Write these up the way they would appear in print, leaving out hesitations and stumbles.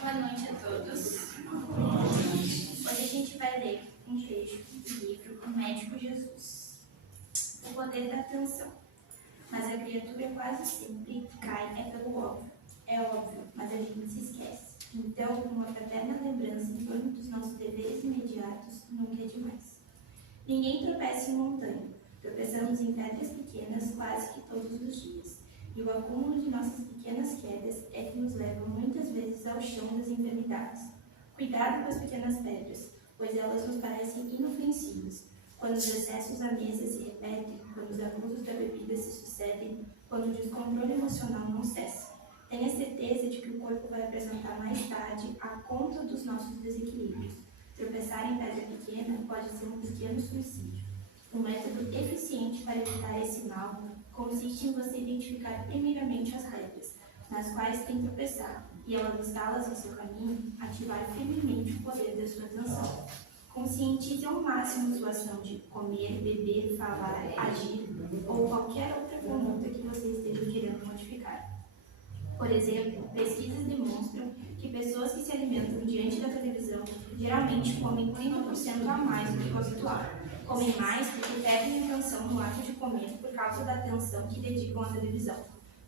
Boa noite a todos. Hoje a gente vai ler um trecho do livro O Médico Jesus. O poder da atenção. Mas a criatura quase sempre cai pelo óbvio. É óbvio, mas a gente se esquece. Então, uma fraterna lembrança em torno dos nossos deveres imediatos nunca é demais. Ninguém tropeça em montanha. Tropeçamos em pedras pequenas quase que todos os dias. E o acúmulo de nossas pequenas quedas é que nos leva muitas vezes ao chão das enfermidades. Cuidado com as pequenas pedras, pois elas nos parecem inofensivas. Quando os excessos à mesa se repetem, quando os abusos da bebida se sucedem, quando o descontrole emocional não cessa. Tenha certeza de que o corpo vai apresentar mais tarde a conta dos nossos desequilíbrios. Tropeçar em pedra pequena pode ser um pequeno suicídio. Um método eficiente para evitar esse mal consiste em você identificar primeiramente as regras, nas quais tem tropeçado, e ao avistá-las em seu caminho, ativar firmemente o poder da sua atenção. Conscientize ao máximo sua ação de comer, beber, falar, agir ou qualquer outra conduta que você esteja querendo modificar. Por exemplo, pesquisas demonstram que pessoas que se alimentam diante da televisão geralmente comem 30% a mais do que o habitual. Comem mais porque perdem atenção no ato de comer por causa da atenção que dedicam à televisão.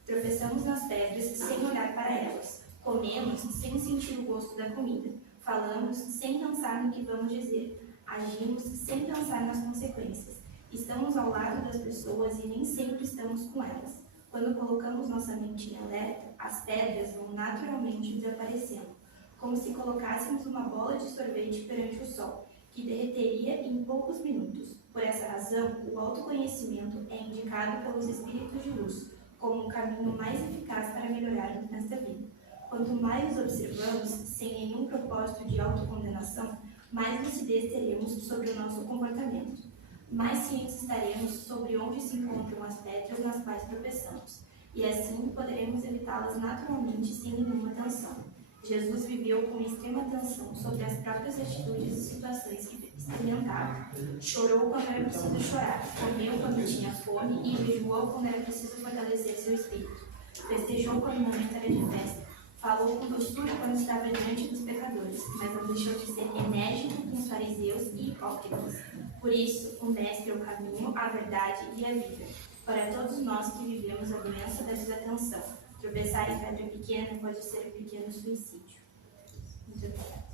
Tropeçamos nas pedras sem olhar para elas. Comemos sem sentir o gosto da comida. Falamos sem pensar no que vamos dizer. Agimos sem pensar nas consequências. Estamos ao lado das pessoas e nem sempre estamos com elas. Quando colocamos nossa mente em alerta, as pedras vão naturalmente desaparecendo, como se colocássemos uma bola de sorvete perante o sol, que derreteria em poucos minutos. Por essa razão, o autoconhecimento é indicado pelos espíritos de luz como um caminho mais eficaz para melhorarmos nesta vida. Quanto mais nos observamos, sem nenhum propósito de autocondenação, mais lucidez teremos sobre o nosso comportamento. Mais cientes estaremos sobre onde se encontram as pedras nas quais tropeçamos, e assim poderemos evitá-las naturalmente sem nenhuma tensão. Jesus viveu com extrema atenção sobre as próprias atitudes e situações que experimentava. Chorou quando era preciso chorar, comeu quando tinha fome e jejuou quando era preciso fortalecer seu espírito. Festejou quando o momento era de festa. Falou com doçura quando estava diante dos pecadores, mas não deixou de ser enérgico com os fariseus e hipócritas. Por isso, o Mestre é o caminho, a verdade e a vida. Para todos nós que vivemos a doença da desatenção, tropeçar em pedra pequena pode ser um pequeno suicídio. Muito obrigada.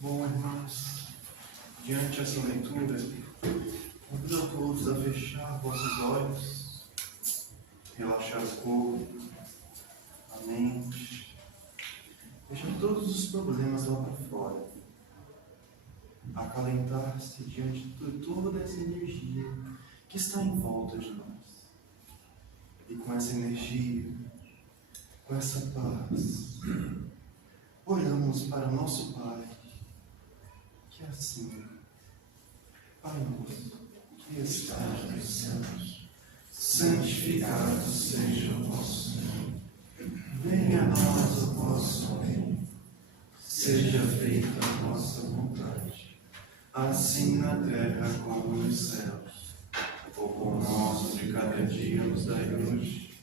Bom, irmãos, diante dessa leitura, convido a todos a fechar vossos olhos, relaxar o corpo, a mente, deixar todos os problemas lá para fora, acalentar-se diante de toda essa energia que está em volta de nós. E com essa energia, com essa paz, olhamos para o nosso Pai, que é assim: Pai nosso, que estás nos céus, santificado seja o vosso nome. Venha a nós o vosso reino. Seja feita a vossa vontade, assim na terra como nos céus. O pão nosso de cada dia nos dai hoje.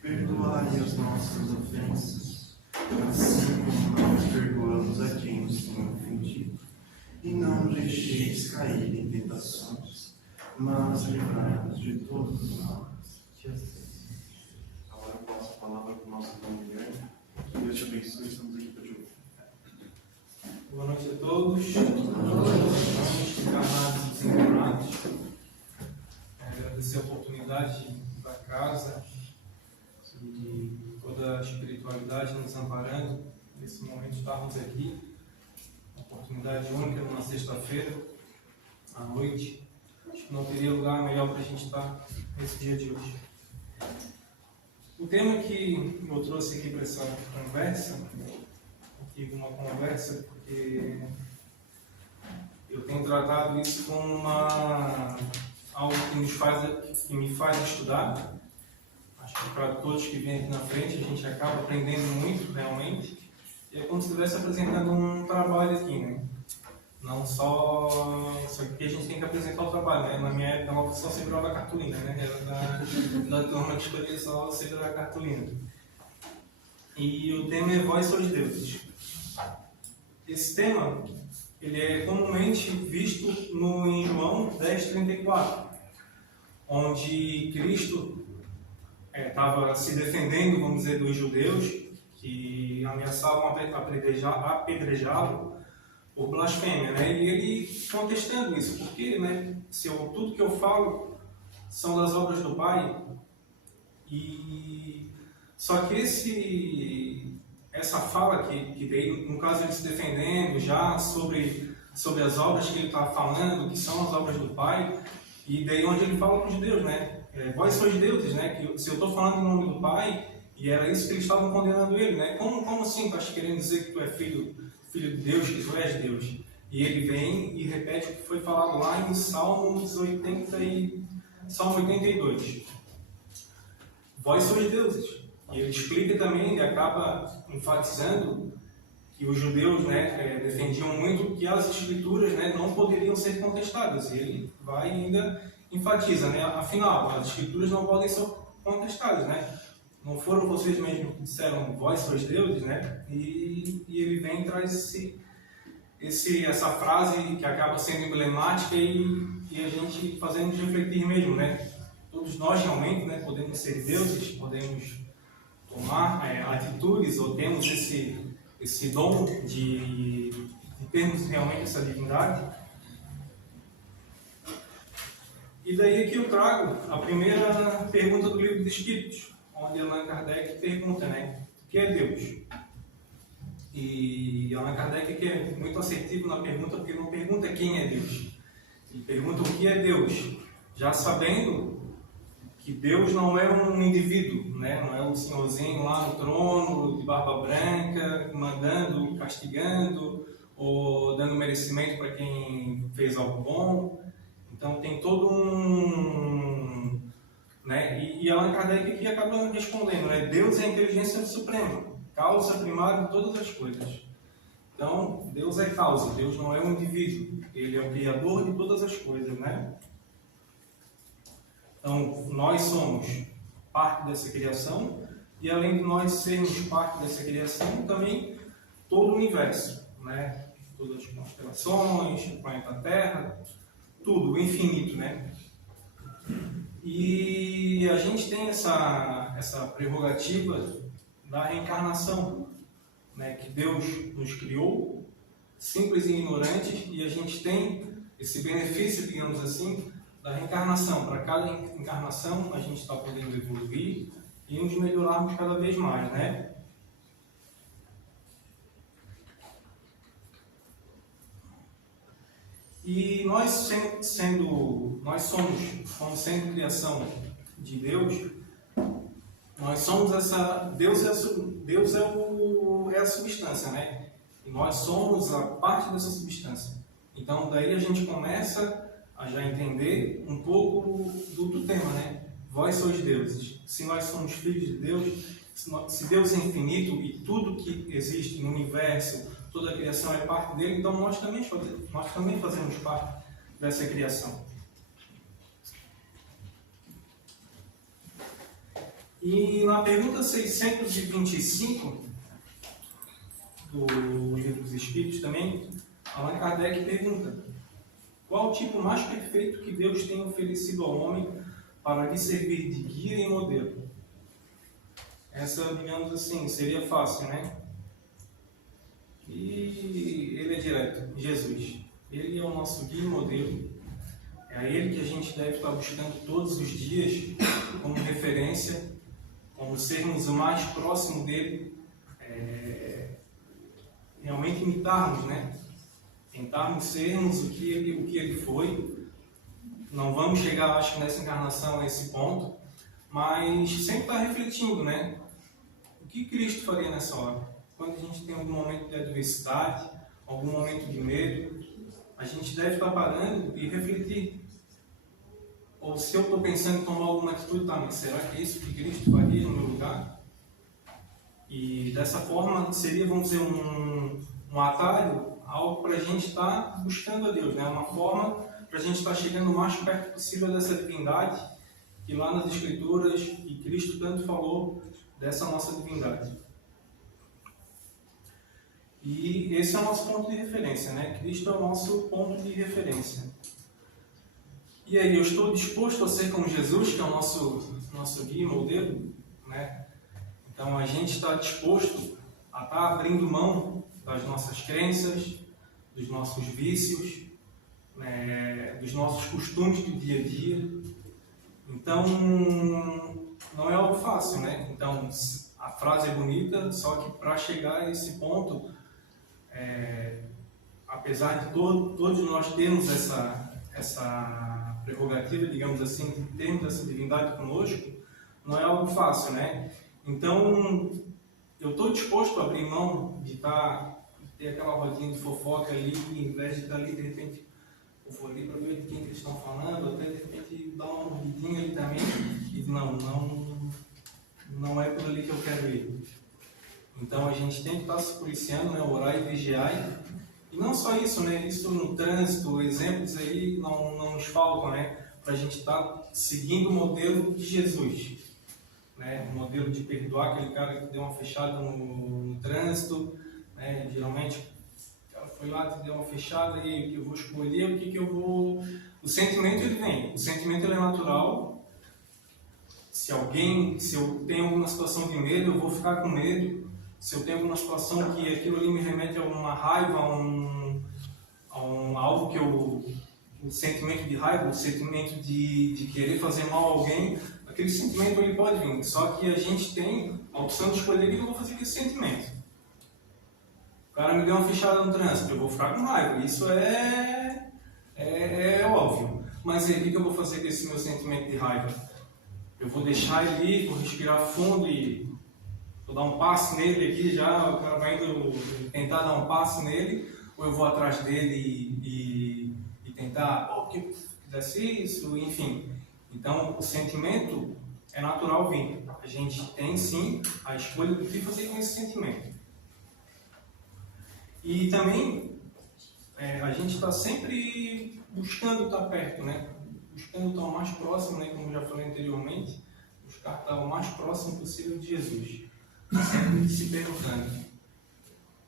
Perdoai as nossas ofensas, assim como nós perdoamos a quem nos tem ofendido. E não nos deixeis cair em tentações, mas livrai-nos de todos os males. Que assim. Agora eu passo a palavra para o nosso irmão Guilherme. Que Deus te abençoe, estamos aqui para te ouvir. Boa noite a todos. Boa noite, encarnados e desencarnados. Agradecer a oportunidade da casa e de toda a espiritualidade nos amparando nesse momento de estarmos aqui. Uma oportunidade única numa sexta-feira, à noite. Acho que não teria lugar melhor para a gente estar nesse dia de hoje. O tema que eu trouxe aqui para essa conversa, uma conversa, porque eu tenho tratado isso como algo que me faz estudar. Acho que para todos que vêm aqui na frente, a gente acaba aprendendo muito, realmente. E é como se estivesse apresentando um trabalho aqui, né? Não só que a gente tem que apresentar o trabalho, né? Na minha época ela só segurava a cartolina, né? Era da turma que escolhia só segurar a cartolina. E o tema é Vós sois deuses. Esse tema ele é comumente visto em João 10:34, onde Cristo estava se defendendo, vamos dizer, dos judeus que ameaçavam apedrejá-lo por blasfêmia, né? E ele contestando isso, porque, né, tudo que eu falo são das obras do Pai, e só que essa fala que veio, no caso ele se defendendo já sobre as obras que ele está falando, que são as obras do Pai, e daí onde ele fala para os judeus, né? Vós sois deuses, né? Que se eu estou falando em nome do Pai, e era isso que eles estavam condenando ele, né? Como assim estás querendo dizer que tu é filho de Deus, que tu és Deus? E ele vem e repete o que foi falado lá em Salmo 82. Vós sois deuses. E ele explica também, e acaba enfatizando que os judeus, né, defendiam muito que as escrituras, né, não poderiam ser contestadas. E ele vai e ainda enfatiza, né, afinal, as escrituras não podem ser contestadas, né? Não foram vocês mesmos que disseram, vós sois deuses, né? E ele vem e traz essa frase que acaba sendo emblemática e a gente fazendo refletir mesmo, né? Todos nós realmente, né, podemos ser deuses, podemos tomar atitudes ou temos esse dom de termos realmente essa divindade. E daí que eu trago a primeira pergunta do Livro dos Espíritos, onde Allan Kardec pergunta, né, o que é Deus? E Allan Kardec que é muito assertivo na pergunta, porque não pergunta quem é Deus, ele pergunta o que é Deus, já sabendo que Deus não é um indivíduo, né? Não é um senhorzinho lá no trono, de barba branca, mandando, castigando, ou dando merecimento para quem fez algo bom. Então tem todo né? E Allan Kardec aqui acaba respondendo, né? Deus é a inteligência suprema, causa primária de todas as coisas. Então, Deus é causa, Deus não é um indivíduo, Ele é o criador de todas as coisas, né? Então, nós somos parte dessa criação, e além de nós sermos parte dessa criação, também todo o universo, né? Todas as constelações, o planeta Terra, tudo, o infinito, né? E a gente tem essa prerrogativa da reencarnação, né? Que Deus nos criou, simples e ignorantes, e a gente tem esse benefício, digamos assim, da reencarnação. Para cada encarnação a gente está podendo evoluir e nos melhorarmos cada vez mais, né? E nós sendo criação de Deus, nós somos Deus é a substância, né? E nós somos a parte dessa substância. Então daí a gente começa a já entender um pouco do tema, né? Vós sois deuses. Se nós somos filhos de Deus, se Deus é infinito e tudo que existe no universo, toda a criação é parte dele, então nós também fazemos parte dessa criação. E na pergunta 625 do Livro dos Espíritos também, Allan Kardec pergunta: qual o tipo mais perfeito que Deus tem oferecido ao homem para lhe servir de guia e modelo? Essa, digamos assim, seria fácil, né? E ele é direto, Jesus. Ele é o nosso guia e modelo. É a ele que a gente deve estar buscando todos os dias como referência, como sermos o mais próximo dele, realmente imitarmos, né? Tentarmos sermos o que ele foi. Não vamos chegar, acho que nessa encarnação, a esse ponto, mas sempre estar refletindo, né? O que Cristo faria nessa hora? Quando a gente tem algum momento de adversidade, algum momento de medo, a gente deve estar parando e refletir. Ou se eu estou pensando em tomar alguma atitude, tá, mas será que é isso que Cristo faria no meu lugar? E dessa forma seria, vamos dizer, um atalho algo para a gente estar buscando a Deus, né? Uma forma para a gente estar chegando o mais perto possível dessa divindade que lá nas Escrituras e Cristo tanto falou dessa nossa divindade. E esse é o nosso ponto de referência, né? Cristo é o nosso ponto de referência. E aí, eu estou disposto a ser como Jesus, que é o nosso guia e modelo, né? Então, a gente está disposto a estar abrindo mão das nossas crenças, dos nossos vícios, né? Dos nossos costumes do dia a dia. Então, não é algo fácil, né? Então, a frase é bonita, só que para chegar a esse ponto, apesar de todos nós termos essa prerrogativa, digamos assim, de termos essa divindade conosco, não é algo fácil, né? Então, eu estou disposto a abrir mão de ter aquela rodinha de fofoca ali, em vez de estar ali, de repente, eu vou ali para ver de quem que eles estão falando, até de repente dar uma mordidinha ali também, e não é por ali que eu quero ir. Então, a gente tem que estar se policiando, né? Orar e vigiar. E não só isso, né? Isso no trânsito, exemplos aí não nos faltam, né? Para a gente estar seguindo o modelo de Jesus, né? O modelo de perdoar aquele cara que deu uma fechada no trânsito, né? Geralmente, o cara foi lá, te deu uma fechada e eu vou escolher o que eu vou... O sentimento, ele vem. O sentimento, ele é natural. Se eu tenho alguma situação de medo, eu vou ficar com medo. Se eu tenho alguma situação que aquilo ali me remete a uma raiva, a algo que o sentimento de raiva, o sentimento de querer fazer mal a alguém, aquele sentimento ele pode vir. Só que a gente tem a opção de escolher o que eu vou fazer com esse sentimento. O cara me deu uma fechada no trânsito, eu vou ficar com raiva. Isso é óbvio. Mas aí o que eu vou fazer com esse meu sentimento de raiva? Eu vou deixar ele ir, vou respirar fundo e vou dar um passo nele aqui já, o cara vai indo tentar dar um passo nele, ou eu vou atrás dele e tentar, que fizesse isso, enfim. Então, o sentimento é natural vir. A gente tem sim a escolha do que fazer com esse sentimento. E também, a gente está sempre buscando estar perto, né? Buscando estar o mais próximo, né? Como já falei anteriormente, buscar estar o mais próximo possível de Jesus. Sempre se perguntando,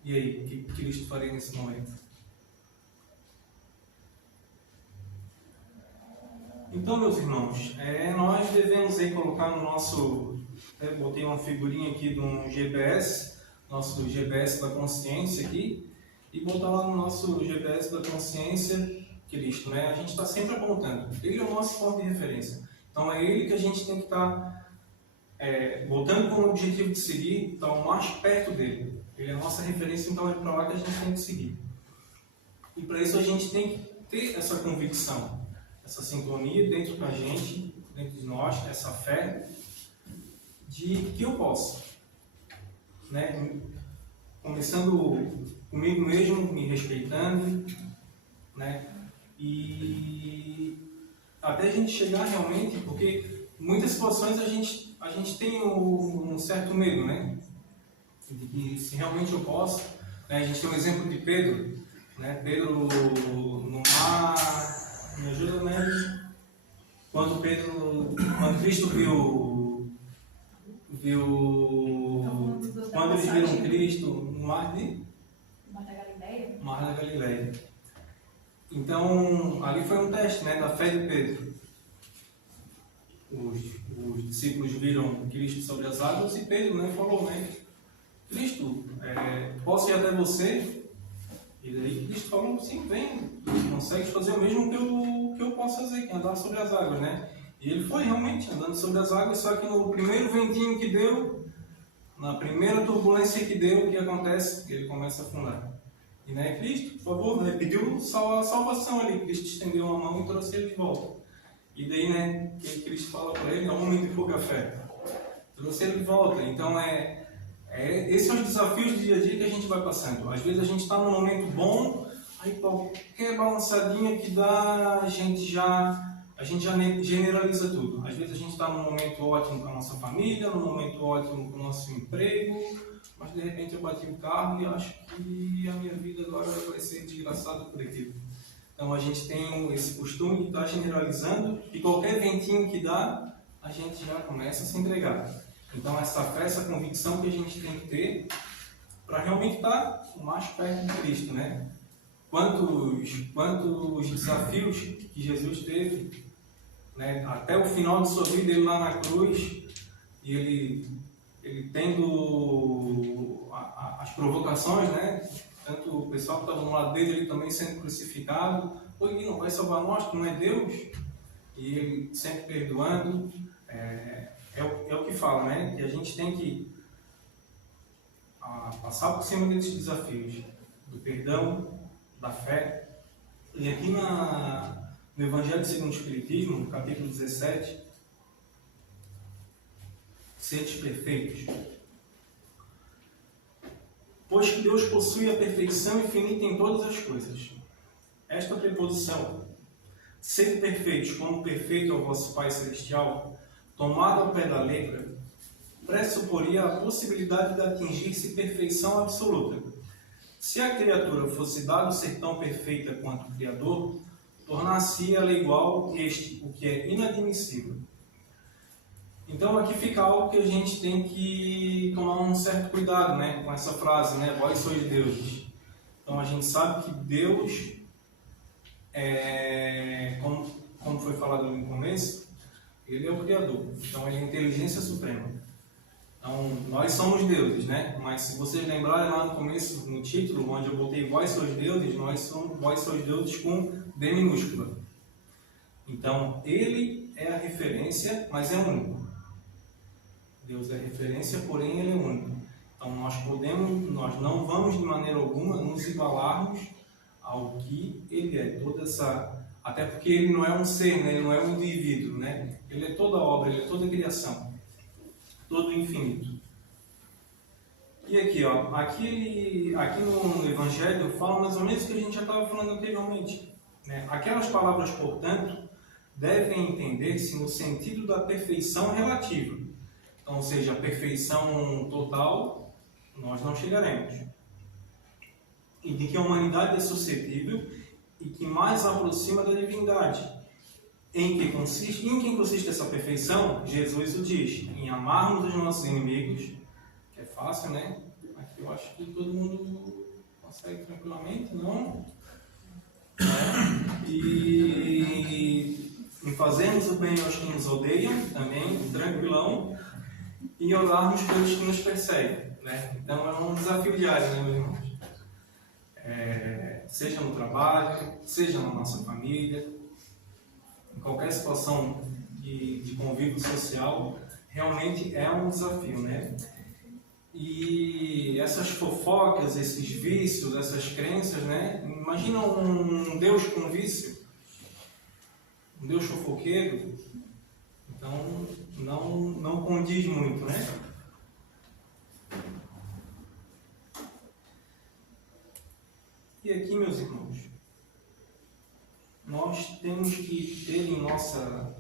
e aí, o que Cristo faria nesse momento? Então, meus irmãos, nós devemos aí colocar no nosso... botei uma figurinha aqui de um GPS, nosso GPS da consciência aqui, e botar lá no nosso GPS da consciência Cristo, né? A gente está sempre apontando. Ele é o nosso ponto de referência. Então, é Ele que a gente tem que estar... voltando com o objetivo de seguir, estar o mais perto dele. Ele é a nossa referência, então é para lá que a gente tem que seguir. E para isso a gente tem que ter essa convicção, essa sintonia dentro da gente, dentro de nós, essa fé de que eu posso. Né? Começando comigo mesmo, me respeitando, né? E até a gente chegar realmente, porque em muitas situações a gente tem um certo medo, né? De que se realmente eu posso, né? A gente tem um exemplo de Pedro, né? Pedro no mar, me ajuda, né? Quando Cristo quando eles viram Cristo no mar da Galileia. Então, ali foi um teste, né? Da fé de Pedro. Os discípulos viram Cristo sobre as águas e Pedro, né, falou, né? Cristo, posso ir até você? E daí Cristo falou, sim, vem, consegues fazer o mesmo que eu posso fazer, que é andar sobre as águas, né? E ele foi realmente andando sobre as águas, só que no primeiro ventinho que deu, na primeira turbulência que deu, o que acontece? Ele começa a afundar. E, né, Cristo, por favor, né, pediu salvação ali, Cristo estendeu a mão e trouxe ele de volta. E daí, né, que Cristo fala para ele, é um homem de pouca fé. Trouxe ele de volta. Então, esses são os desafios do dia a dia que a gente vai passando. Às vezes a gente está num momento bom, aí qualquer balançadinha que dá, a gente já generaliza tudo. Às vezes a gente está num momento ótimo com a nossa família, num momento ótimo com o nosso emprego, mas de repente eu bati o carro e acho que a minha vida agora vai ser desgraçada por aquilo. Então a gente tem esse costume de estar generalizando e qualquer ventinho que dá, a gente já começa a se entregar. Então essa fé, essa convicção que a gente tem que ter para realmente estar o mais perto de Cristo, né? Quantos desafios que Jesus teve, né? Até o final de sua vida, ele lá na cruz, e ele tendo as provocações, né? Tanto o pessoal que estava no lado dele, ele também sendo crucificado, ele não vai salvar nós, que não é Deus, e ele sempre perdoando. É o que fala, né? Que a gente tem que passar por cima desses desafios, do perdão, da fé. E aqui no Evangelho segundo o Espiritismo, no capítulo 17, sedes perfeitos, pois que Deus possui a perfeição infinita em todas as coisas. Esta preposição, sede perfeitos como perfeito é o vosso Pai Celestial, tomada ao pé da letra, pressuporia a possibilidade de atingir-se perfeição absoluta. Se a criatura fosse dado ser tão perfeita quanto o Criador, tornar-se ela igual este, o que é inadmissível. Então aqui fica algo que a gente tem que tomar um certo cuidado, né, com essa frase, né, vós sois deuses. Então a gente sabe que Deus, como foi falado no começo, ele é o Criador, então ele é a inteligência suprema. Então nós somos deuses, né? Mas se vocês lembrarem lá no começo, no título, onde eu botei vós sois deuses, vós sois deuses com D minúscula. Então ele é a referência, mas é único. Deus é referência, porém ele é único. Então nós não vamos de maneira alguma nos igualarmos ao que ele é. Até porque ele não é um ser, né? Ele não é um indivíduo, né? Ele é toda obra, ele é toda criação, todo infinito. E aqui, ó, aqui no Evangelho fala mais ou menos o que a gente já estava falando anteriormente, né? Aquelas palavras, portanto, devem entender-se no sentido da perfeição relativa. Então, ou seja, a perfeição total, nós não chegaremos. E de que a humanidade é suscetível e que mais aproxima da divindade. Em que consiste essa perfeição? Jesus o diz, em amarmos os nossos inimigos, que é fácil, né? Aqui eu acho que todo mundo consegue tranquilamente, não? E em fazermos o bem aos que nos odeiam, também, tranquilão, e orarmos pelos que nos perseguem, né? Então é um desafio diário, né, meus irmãos? Seja no trabalho, seja na nossa família, em qualquer situação de convívio social, realmente é um desafio, né? E essas fofocas, esses vícios, essas crenças, né? Imagina um Deus com vício, um Deus fofoqueiro, então não condiz muito, né? E aqui, meus irmãos, nós temos que ter em nossa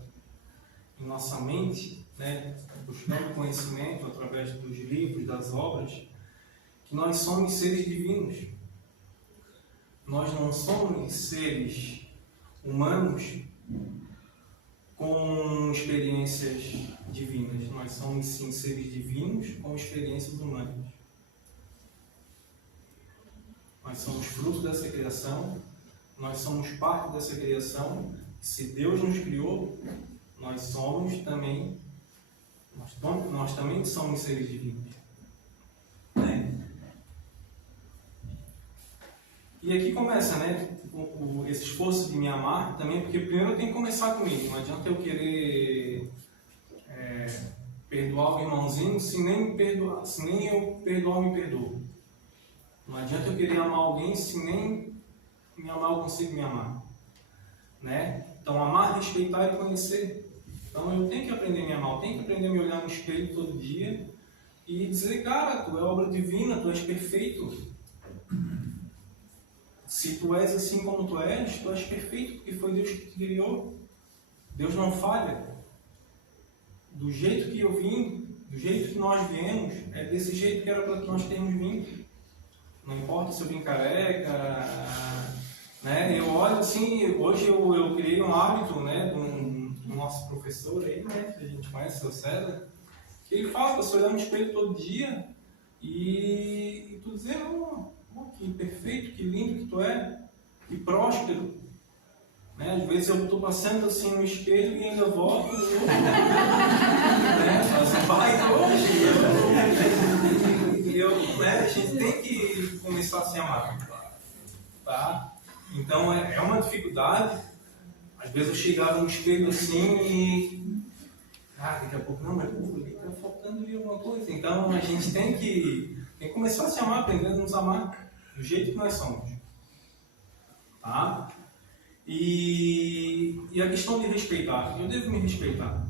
mente, né, buscando conhecimento através dos livros, das obras, que nós somos seres divinos. Nós não somos seres humanos com experiências divinas. Nós somos sim seres divinos com experiências humanas. Nós somos fruto dessa criação, nós somos parte dessa criação. Se Deus nos criou, nós também somos seres divinos. Né? E aqui começa, né, esse esforço de me amar também, porque primeiro eu tenho que começar comigo. Não adianta eu querer perdoar o irmãozinho se nem eu perdoar me perdoo. Não adianta eu querer amar alguém se nem me amar eu consigo me amar, né? Então amar, respeitar e conhecer. Então eu tenho que aprender a me amar, eu tenho que aprender a me olhar no espelho todo dia e dizer, cara, tu é obra divina, tu és perfeito. Se tu és assim como tu és perfeito, porque foi Deus que te criou. Deus não falha. Do jeito que eu vim, do jeito que nós viemos, é desse jeito que era para nós termos vindo. Não importa se eu vim careca, né? Eu olho assim, hoje eu criei um hábito, né, do nosso professor aí, né, que a gente conhece, o seu César, que ele fala para você olhar no espelho todo dia e tu dizer, que perfeito, que lindo que tu é, que próspero. Né? Às vezes eu estou passando assim no espelho e ainda volto né? Mas pai hoje né? A gente tem que começar a se amar, tá? Então é uma dificuldade. Às vezes eu chegava no espelho assim e daqui a pouco não, mas está faltando ali alguma coisa. Então a gente tem que começar a se amar, aprender a nos amar do jeito que nós somos, tá? E a questão de respeitar, eu devo me respeitar.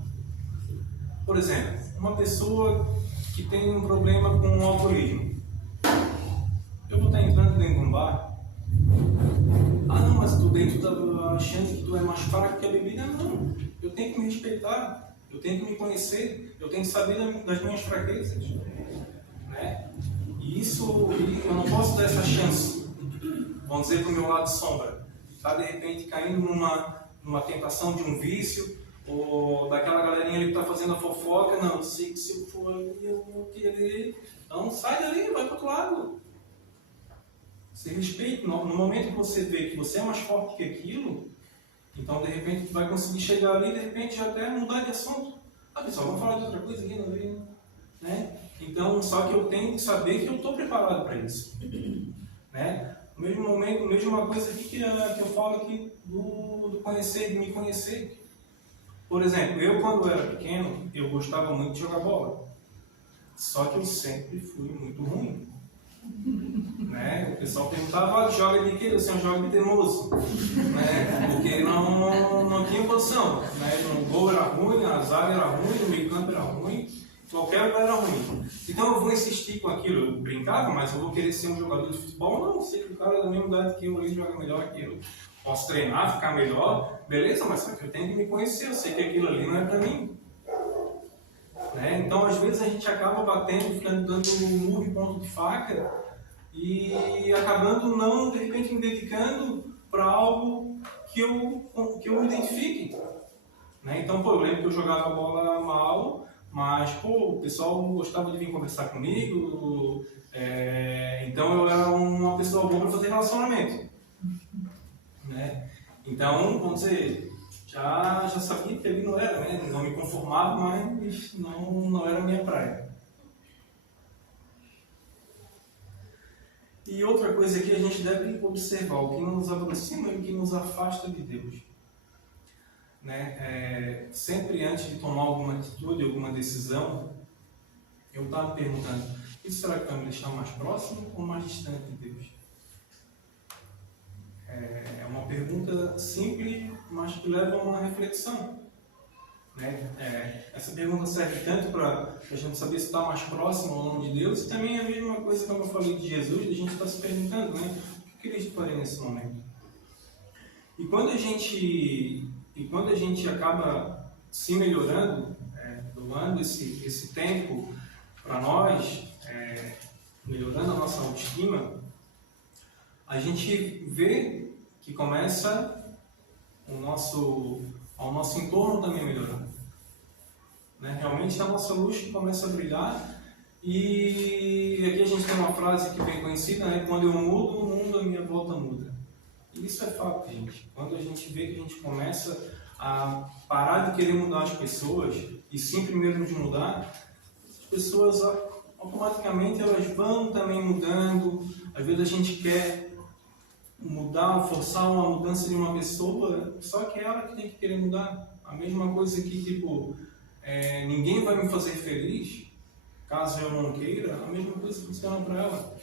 Por exemplo, uma pessoa que tem um problema com o alcoolismo, eu vou estar entrando dentro de um bar, não, mas tu dentro está achando que tu é mais fraco que a bebida? Não, eu tenho que me respeitar, eu tenho que me conhecer, eu tenho que saber das minhas fraquezas, né? E isso, eu não posso dar essa chance, vamos dizer, para o meu lado sombra. Está de repente caindo numa tentação de um vício, ou daquela galerinha ali que está fazendo a fofoca, não, sei que se eu for ali, eu vou querer. Então sai dali, vai para o outro lado. Se respeite. No momento que você vê que você é mais forte que aquilo, então de repente vai conseguir chegar ali e de repente já até mudar de assunto. Pessoal, vamos falar de outra coisa aqui, não vem, né? Então, só que eu tenho que saber que eu estou preparado para isso, né? No mesmo momento, mesma coisa aqui que eu falo aqui do conhecer, de me conhecer. Por exemplo, eu quando era pequeno, eu gostava muito de jogar bola. Só que eu sempre fui muito ruim. Né? O pessoal perguntava, joga de quê? Eu sempre jogo de teimoso. Né? Porque não tinha posição. Né? O gol era ruim, a zaga era ruim, o meio campo era ruim. Qualquer lugar era ruim. Então eu vou insistir com aquilo. Eu brincava, mas eu vou querer ser um jogador de futebol? Não, sei que o cara da mesma idade que eu ali joga melhor que eu. Posso treinar, ficar melhor, beleza, mas só que eu tenho que me conhecer. Eu sei que aquilo ali não é para mim. Né? Então às vezes a gente acaba batendo, ficando dando um murro em ponto de faca e acabando não, de repente, me dedicando para algo que eu me identifique. Né? Então, eu lembro que eu jogava bola mal, mas, o pessoal gostava de vir conversar comigo, então eu era uma pessoa boa para fazer relacionamento. Né? Então, vamos dizer, já sabia que ali não era, né? Não me conformava, mas não era a minha praia. E outra coisa que a gente deve observar, o que nos aproxima e o que nos afasta de Deus. Né? Sempre antes de tomar alguma atitude, alguma decisão, eu estava me perguntando, isso será que vai me deixar mais próximo ou mais distante de Deus? É uma pergunta simples, mas que leva a uma reflexão. Né? Essa pergunta serve tanto para a gente saber se está mais próximo ou não de Deus, e também é a mesma coisa que eu falei de Jesus, a gente está se perguntando, né? O que Cristo faria nesse momento? E quando a gente acaba se melhorando, doando esse tempo para nós, melhorando a nossa autoestima, a gente vê que começa ao nosso entorno também melhorando. Né? Realmente a nossa luz começa a brilhar, e aqui a gente tem uma frase que é bem conhecida, né? Quando eu mudo, o mundo à minha volta muda. E isso é fato, gente. Quando a gente vê que a gente começa a parar de querer mudar as pessoas, e sim primeiro nos mudar, as pessoas automaticamente elas vão também mudando. Às vezes a gente quer mudar, forçar uma mudança de uma pessoa, só que é ela que tem que querer mudar. A mesma coisa que, ninguém vai me fazer feliz, caso eu não queira, a mesma coisa funciona para ela.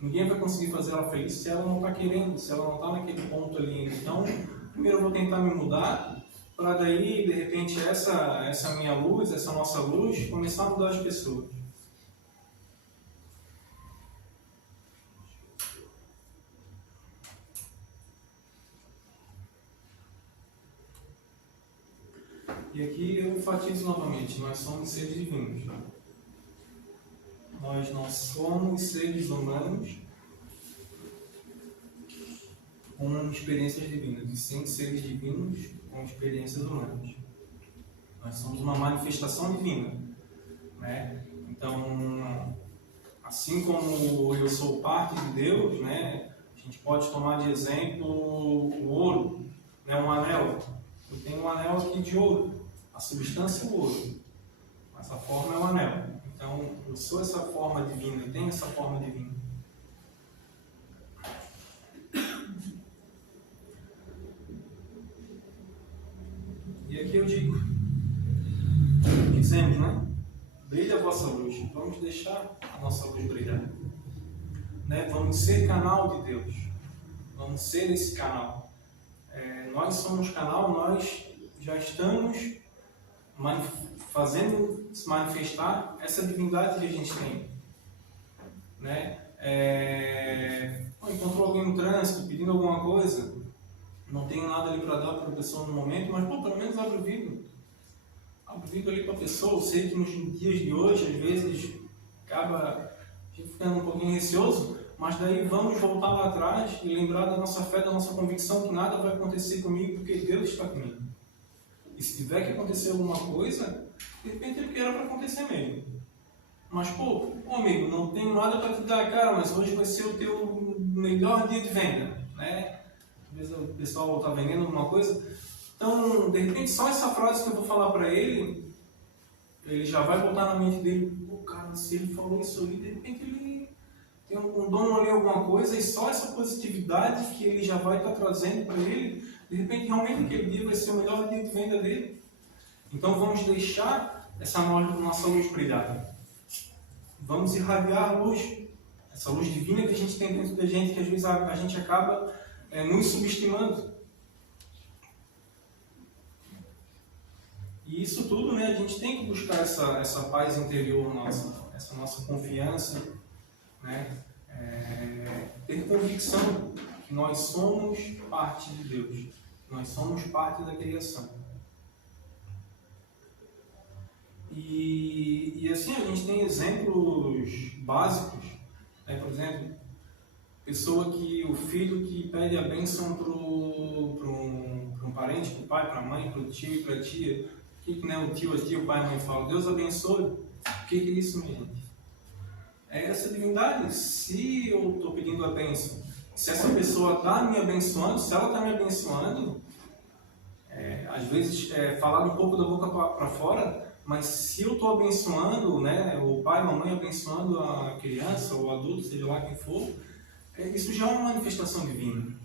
Ninguém vai conseguir fazer ela feliz se ela não está querendo, se ela não está naquele ponto ali. Então, primeiro eu vou tentar me mudar, para daí, de repente, essa minha luz, essa nossa luz, começar a mudar as pessoas. E aqui eu enfatizo novamente, nós somos seres divinos. Nós não somos seres humanos com experiências divinas, e sim seres divinos com experiências humanas. Nós somos uma manifestação divina, né? Então, assim como eu sou parte de Deus, né? A gente pode tomar de exemplo o ouro, né? Um anel. Eu tenho um anel aqui de ouro, a substância é o ouro, mas a forma é o anel. Então, eu sou essa forma divina, eu tenho essa forma divina. E aqui eu dizemos, né? Brilha a vossa luz. Vamos deixar a nossa luz brilhar. Né? Vamos ser canal de Deus. Vamos ser esse canal. Nós somos canal, nós já estamos fazendo se manifestar essa divindade que a gente tem. Né? Encontrou alguém no trânsito pedindo alguma coisa, não tenho nada ali para dar para a pessoa no momento, mas pelo menos abre o vidro. Abre o vidro ali para a pessoa. Eu sei que nos dias de hoje, às vezes, acaba a gente ficando um pouquinho receoso, mas daí vamos voltar lá atrás e lembrar da nossa fé, da nossa convicção que nada vai acontecer comigo porque Deus está comigo. E se tiver que acontecer alguma coisa, de repente é porque era para acontecer mesmo. Mas, amigo, não tenho nada para te dar, cara, mas hoje vai ser o teu melhor dia de venda, né? Às vezes o pessoal está vendendo alguma coisa. Então, de repente, só essa frase que eu vou falar para ele, ele já vai botar na mente dele, cara, se ele falou isso ali, de repente ele tem um dono ali, alguma coisa, e só essa positividade que ele já vai estar trazendo para ele, de repente, realmente aquele dia vai ser o melhor dia de venda dele. Então, vamos deixar essa nossa luz brilhar. Vamos irradiar a luz, essa luz divina que a gente tem dentro da gente, que às vezes a gente acaba nos subestimando. E isso tudo, né, a gente tem que buscar essa paz interior nossa, essa nossa confiança, né, ter convicção que nós somos parte de Deus, nós somos parte da criação. E assim, a gente tem exemplos básicos, né, por exemplo, pessoa que o filho que pede a bênção para um parente, para o pai, para a mãe, para o tio e para a tia. O que né, o tio, a tia, o pai e a mãe falam? Deus abençoe. O que é isso, minha gente? É essa divindade. Se eu estou pedindo a bênção, se essa pessoa está me abençoando, se ela está me abençoando, às vezes falar um pouco da boca para fora, mas se eu estou abençoando, né, o pai e a mãe abençoando a criança, ou o adulto, seja lá quem for, isso já é uma manifestação divina.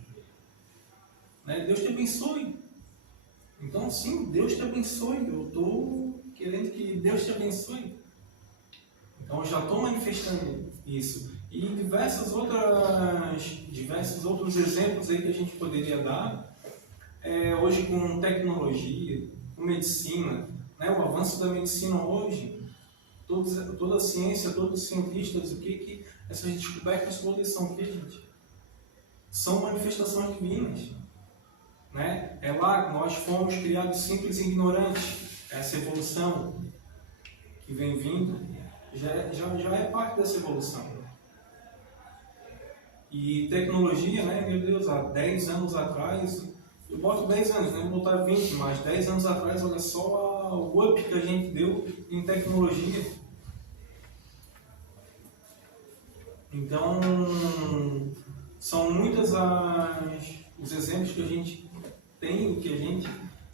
Né? Deus te abençoe. Então, sim, Deus te abençoe. Eu estou querendo que Deus te abençoe. Então, eu já estou manifestando isso. E diversos outros exemplos aí que a gente poderia dar, hoje com tecnologia, com medicina, né? O avanço da medicina hoje, toda a ciência, todos os cientistas, o que essas descobertas todas são o que, gente? São manifestações divinas. Né? É lá que nós fomos criados simples e ignorantes. Essa evolução que vem vindo já é parte dessa evolução. E tecnologia, né? Meu Deus, há 10 anos atrás, eu boto 10 anos, não vou botar 20, mas 10 anos atrás, olha só o up que a gente deu em tecnologia. Então, são muitos os exemplos que a gente tem, que a gente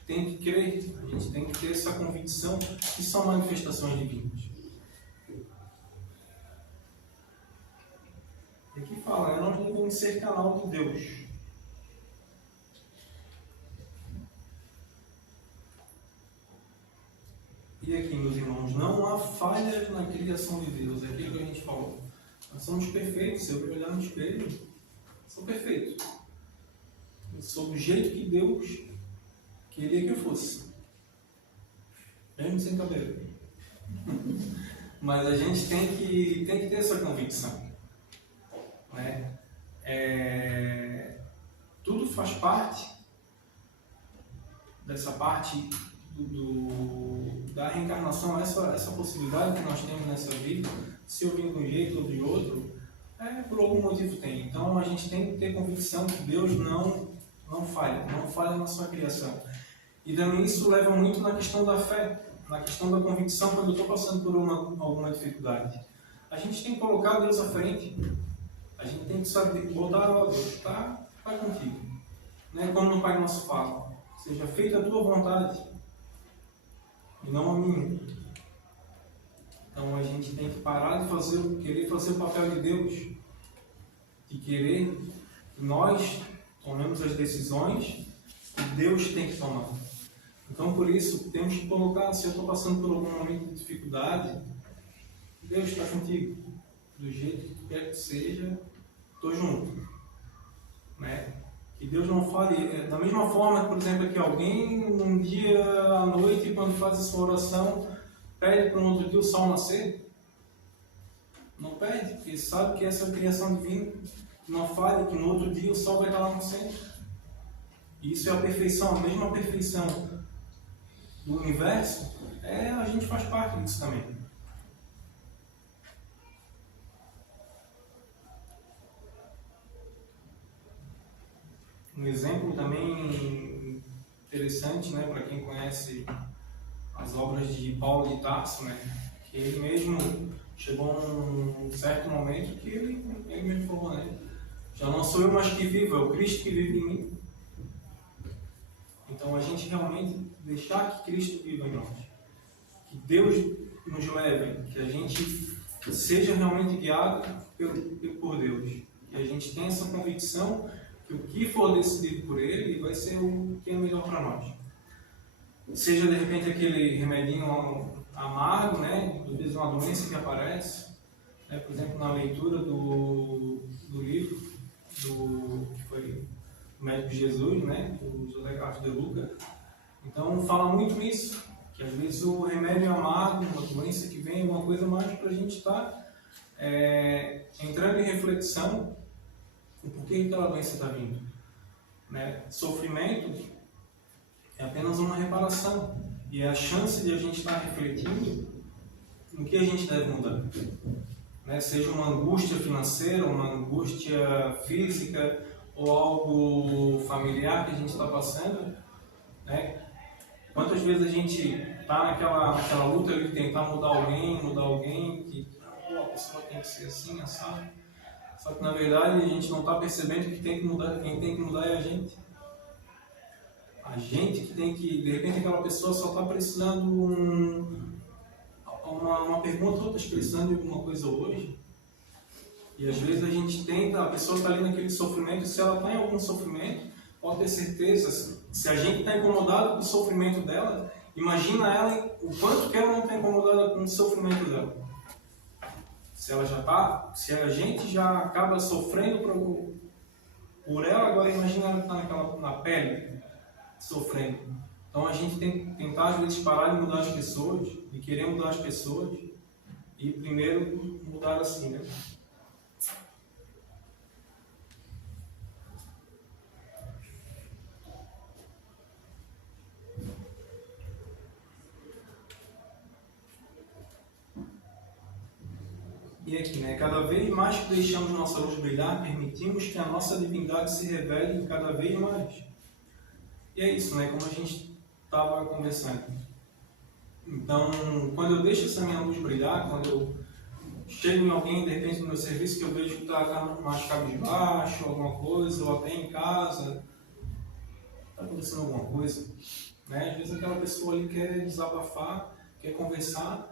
tem que crer, a gente tem que ter essa convicção que são manifestações divinas. E aqui fala, nós devemos ser canal de Deus. E aqui, meus irmãos, não há falhas na criação de Deus, é aquilo que a gente falou. Nós somos perfeitos, se eu olhar no espelho, sou perfeito. Eu sou do jeito que Deus queria que eu fosse. Mesmo sem cabelo. Mas a gente tem que ter essa convicção. Né? Tudo faz parte dessa parte da reencarnação, essa possibilidade que nós temos nessa vida, se eu vim de um jeito ou de outro, por algum motivo tem. Então a gente tem que ter convicção que Deus não falha na sua criação. E também isso leva muito na questão da fé, na questão da convicção quando eu estou passando por alguma dificuldade. A gente tem que colocar Deus à frente. A gente tem que saber botar, ó Deus, está contigo. Né? Como no Pai Nosso fala, seja feita a tua vontade e não a minha. Então a gente tem que parar de querer fazer o papel de Deus, de querer que nós tomemos as decisões que Deus tem que tomar. Então por isso temos que colocar, se eu estou passando por algum momento de dificuldade, Deus está contigo, do jeito que tu quer que seja, estou junto. Né? Que Deus não fale, da mesma forma, por exemplo, que alguém um dia à noite, quando faz a sua oração, pede para um outro dia o sol nascer. Não pede, porque sabe que essa é a criação divina, que não fale que no outro dia o sol vai estar lá nascendo. E isso é a perfeição, a mesma perfeição do universo, a gente faz parte disso também. Um exemplo também interessante, né, para quem conhece as obras de Paulo de Tarso, né, que ele mesmo chegou a um certo momento que ele mesmo falou, né, já não sou eu mais que vivo, é o Cristo que vive em mim. Então a gente realmente deixar que Cristo viva em nós, que Deus nos leve, que a gente seja realmente guiado por Deus, que a gente tenha essa convicção que o que for decidido por Ele vai ser o que é melhor para nós. Seja de repente aquele remedinho amargo, né? Às vezes uma doença que aparece, né? Por exemplo, na leitura do livro que foi o Médico de Jesus, né? Do José Carlos de Luca. Então fala muito nisso, que às vezes o remédio é amargo, uma doença que vem, alguma coisa mais para a gente estar entrando em reflexão o porquê aquela doença está vindo. Né? Sofrimento é apenas uma reparação e é a chance de a gente estar refletindo no que a gente deve mudar. Né? Seja uma angústia financeira, uma angústia física ou algo familiar que a gente está passando. Né? Quantas vezes a gente está naquela luta de tentar mudar alguém, que a pessoa tem que ser assim, assado. Só que na verdade a gente não está percebendo que tem que mudar, quem tem que mudar é a gente. A gente que tem que, de repente aquela pessoa só está precisando uma pergunta ou outra, precisando de alguma coisa hoje. E às vezes a gente tenta, a pessoa está ali naquele sofrimento, e se ela está em algum sofrimento, pode ter certeza, se a gente está incomodado com o sofrimento dela, imagina ela o quanto que ela não está incomodada com o sofrimento dela. Se a gente já acaba sofrendo por ela, agora imagina ela estar na pele, sofrendo. Então a gente tem que tentar às vezes parar de mudar as pessoas, de querer mudar as pessoas, e primeiro mudar assim, né? E aqui, né? Cada vez mais que deixamos nossa luz brilhar, permitimos que a nossa divindade se revele cada vez mais. E é isso, né? Como a gente estava conversando. Então, quando eu deixo essa minha luz brilhar, quando eu chego em alguém, de repente, no meu serviço, que eu vejo que está mais cabisbaixo, alguma coisa, ou até em casa, está acontecendo alguma coisa, né? Às vezes aquela pessoa ali quer desabafar, quer conversar,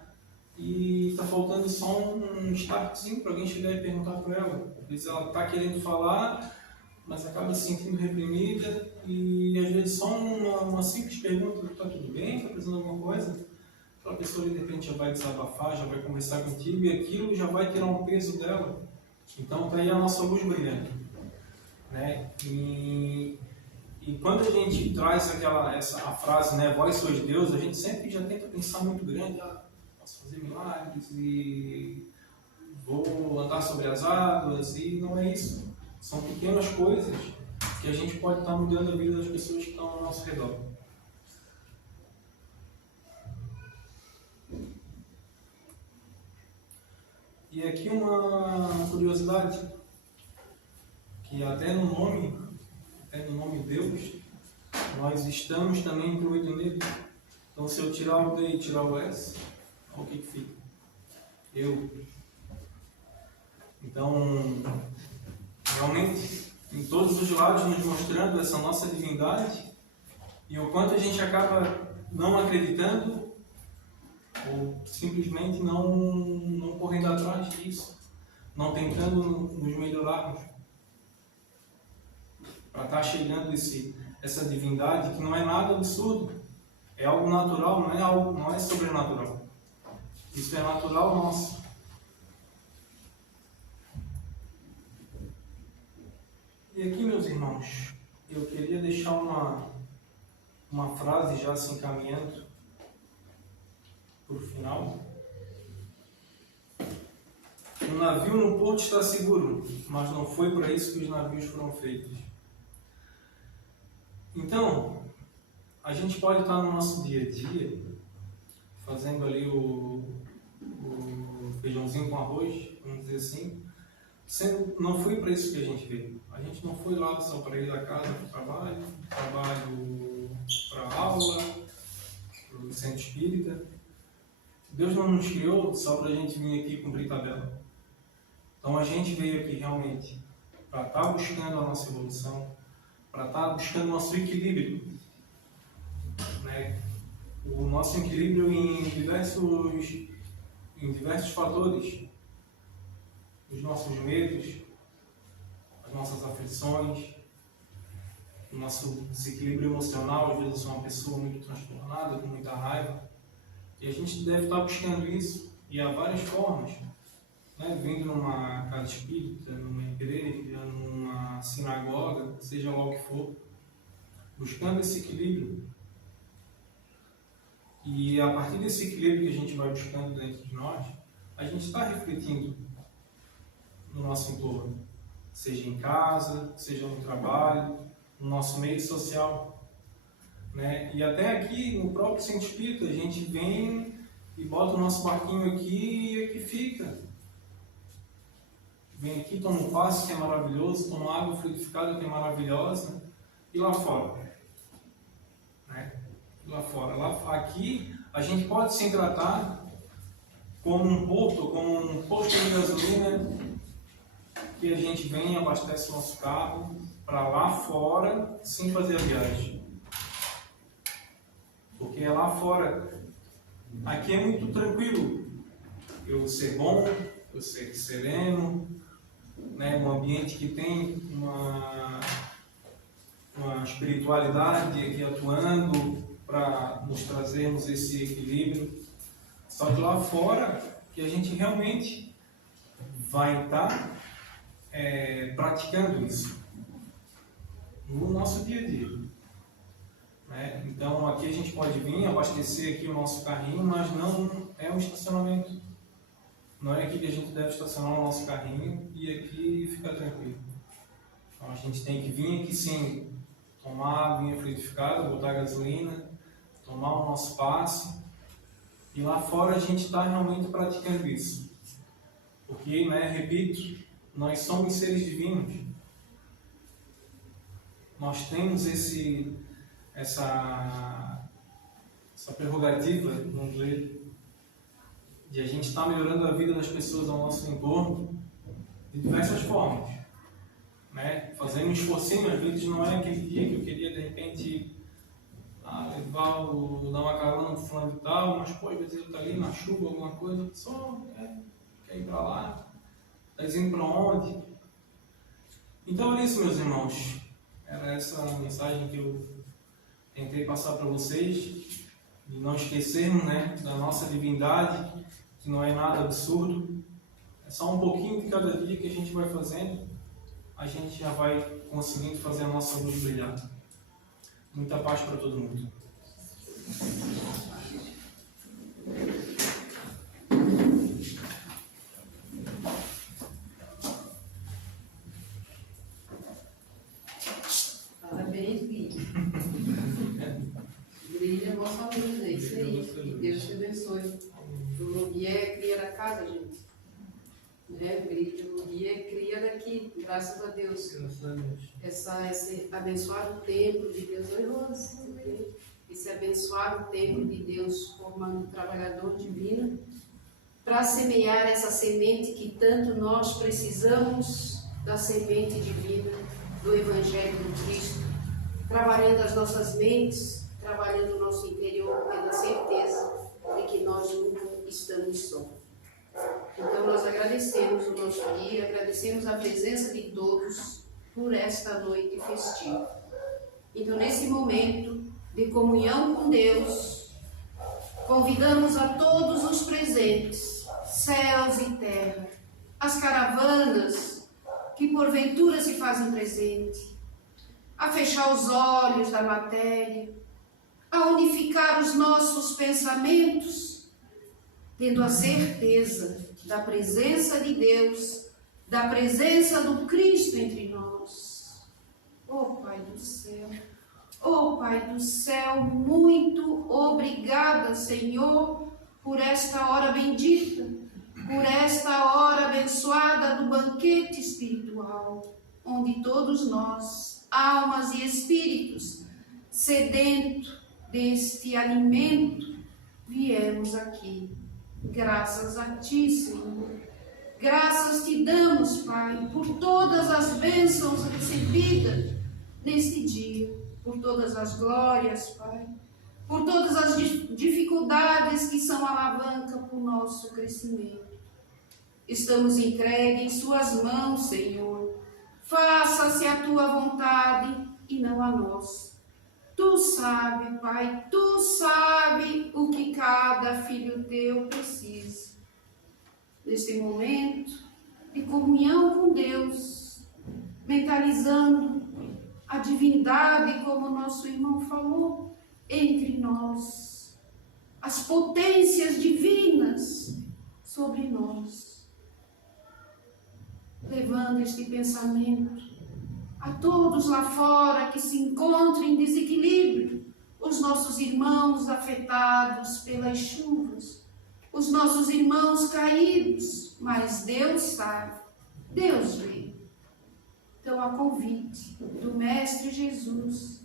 e está faltando só um startzinho para alguém chegar e perguntar para ela. Às vezes ela está querendo falar, mas acaba se sentindo reprimida, e às vezes só uma simples pergunta: está tudo bem? Está precisando de alguma coisa? Aquela pessoa ali de repente já vai desabafar, já vai conversar contigo, e aquilo já vai tirar um peso dela. Então está aí a nossa luz brilhante. Né? E quando a gente traz a frase, né, vós sois Deus, a gente sempre já tenta pensar muito grande. Posso fazer milagres e vou andar sobre as águas, e não é isso. São pequenas coisas que a gente pode estar mudando a vida das pessoas que estão ao nosso redor. E aqui uma curiosidade, que até no nome Deus, nós estamos também incluídos nele. Então, se eu tirar o D e tirar o S, olha o que fica. Eu. Então, realmente, em todos os lados nos mostrando essa nossa divindade e o quanto a gente acaba não acreditando ou simplesmente não correndo atrás disso, não tentando nos melhorarmos para estar chegando essa divindade que não é nada absurdo, é algo natural, não é sobrenatural. Isso é natural nosso. E aqui, meus irmãos, eu queria deixar uma frase já se encaminhando para o final. O navio no porto está seguro, mas não foi para isso que os navios foram feitos. Então, a gente pode estar no nosso dia a dia, fazendo ali o feijãozinho com arroz, vamos dizer assim, não foi para isso que a gente veio. A gente não foi lá só para ir da casa para o trabalho para a aula, para o centro espírita. Deus não nos criou só para a gente vir aqui cumprir tabela. Então a gente veio aqui realmente para estar buscando a nossa evolução, para estar buscando o nosso equilíbrio, né? O nosso equilíbrio em diversos fatores, os nossos medos, as nossas aflições, o nosso desequilíbrio emocional. Às vezes eu sou uma pessoa muito transtornada, com muita raiva, e a gente deve estar buscando isso, e há várias formas, né? Vindo numa casa espírita, numa igreja, numa sinagoga, seja lá o que for, buscando esse equilíbrio. E a partir desse equilíbrio que a gente vai buscando dentro de nós, a gente está refletindo no nosso entorno, seja em casa, seja no trabalho, no nosso meio social, né? E até aqui no próprio centro espírita a gente vem e bota o nosso barquinho aqui e aqui fica. Vem aqui, toma um passe que é maravilhoso, toma água fluidificada que é maravilhosa, e lá fora, né? Lá fora, aqui a gente pode se tratar como um posto de gasolina, que a gente vem e abastece o nosso carro para lá fora sem fazer a viagem. Porque lá fora, aqui é muito tranquilo eu ser bom, eu ser sereno, né? Um ambiente que tem uma espiritualidade aqui atuando para nos trazermos esse equilíbrio. Só que lá fora que a gente realmente vai estar praticando isso no nosso dia a dia, né? Então aqui a gente pode vir abastecer aqui o nosso carrinho, mas não é um estacionamento. Não é aqui que a gente deve estacionar o nosso carrinho e aqui ficar tranquilo. Então a gente tem que vir aqui sim, tomar a aguinha fluidificada, botar gasolina, tomar o nosso passe, e lá fora a gente está realmente praticando isso. Porque, né, repito, nós somos seres divinos. Nós temos essa prerrogativa, vamos dizer, de a gente estar melhorando a vida das pessoas ao nosso entorno de diversas formas, né? Fazendo um esforcinho, às vezes não é aquele dia que eu queria de repente dar uma carona no fulano e tal, mas pô, às vezes ele está ali na chuva, alguma coisa, só quer ir para lá, está indo para onde? Então é isso, meus irmãos. Era essa mensagem que eu tentei passar para vocês, de não esquecermos, né, da nossa divindade, que não é nada absurdo. É só um pouquinho de cada dia que a gente vai fazendo, a gente já vai conseguindo fazer a nossa luz brilhar. Muita paz para todo mundo. Parabéns, Gui. Brilha a vossa luz, é isso aí. Que Deus te abençoe. O Gui é cria da casa, gente. né? O guia cria daqui, graças a Deus. Graças a Deus. Esse abençoado tempo de Deus, esse abençoado tempo de Deus formando um trabalhador divino para semear essa semente que tanto nós precisamos, da semente divina do Evangelho do Cristo, trabalhando as nossas mentes, trabalhando o nosso interior, tendo a certeza de que nós nunca estamos só. Então nós agradecemos o nosso dia, agradecemos a presença de todos por esta noite festiva. Então nesse momento de comunhão com Deus, convidamos a todos os presentes, céus e terra, as caravanas que porventura se fazem presente, a fechar os olhos da matéria, a unificar os nossos pensamentos, tendo a certeza da presença de Deus, da presença do Cristo entre nós. Oh Pai do céu, oh Pai do céu, muito obrigada, Senhor, por esta hora bendita, por esta hora abençoada do banquete espiritual, onde todos nós, almas e espíritos, sedento deste alimento, viemos aqui. Graças a Ti, Senhor. Graças Te damos, Pai, por todas as bênçãos recebidas neste dia, por todas as glórias, Pai, por todas as dificuldades que são alavanca para o nosso crescimento. Estamos entregues em Suas mãos, Senhor. Faça-se a Tua vontade e não a nossa. Tu sabe, Pai, Tu sabe o que cada filho Teu precisa. Neste momento de comunhão com Deus, mentalizando a divindade, como nosso irmão falou, entre nós, as potências divinas sobre nós, levando este pensamento a todos lá fora que se encontram em desequilíbrio, os nossos irmãos afetados pelas chuvas, os nossos irmãos caídos, mas Deus sabe, Deus vê. Então, a convite do Mestre Jesus,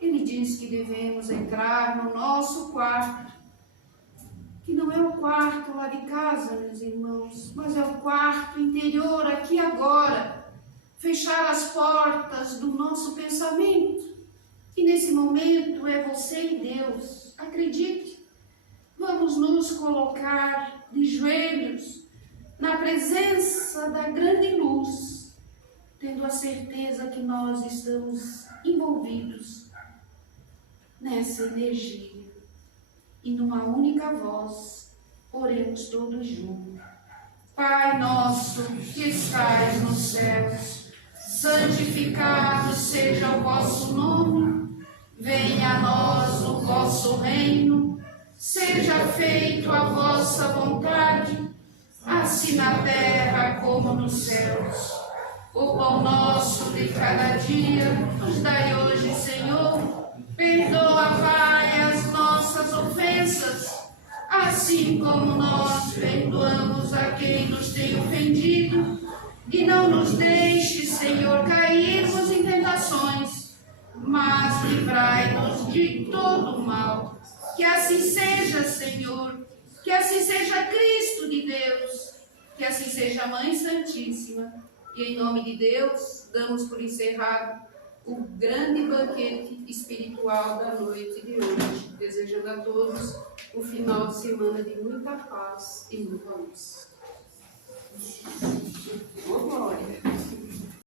Ele diz que devemos entrar no nosso quarto, que não é o quarto lá de casa, meus irmãos, mas é o quarto interior, aqui agora, fechar as portas do nosso pensamento. E nesse momento é você e Deus, acredite. Vamos nos colocar de joelhos na presença da grande luz, tendo a certeza que nós estamos envolvidos nessa energia. E numa única voz, oremos todos juntos. Pai nosso que estais nos céus, santificado seja o vosso nome, venha a nós o vosso reino, seja feito a vossa vontade, assim na terra como nos céus. O pão nosso de cada dia nos dai hoje, Senhor, perdoa, Pai, as nossas ofensas, assim como nós perdoamos a quem nos tem ofendido, e não nos deixe, Senhor, cairmos em tentações, mas livrai-nos de todo o mal. Que assim seja, Senhor, que assim seja Cristo de Deus, que assim seja a Mãe Santíssima, e em nome de Deus, damos por encerrado o grande banquete espiritual da noite de hoje, desejando a todos um final de semana de muita paz e muita luz.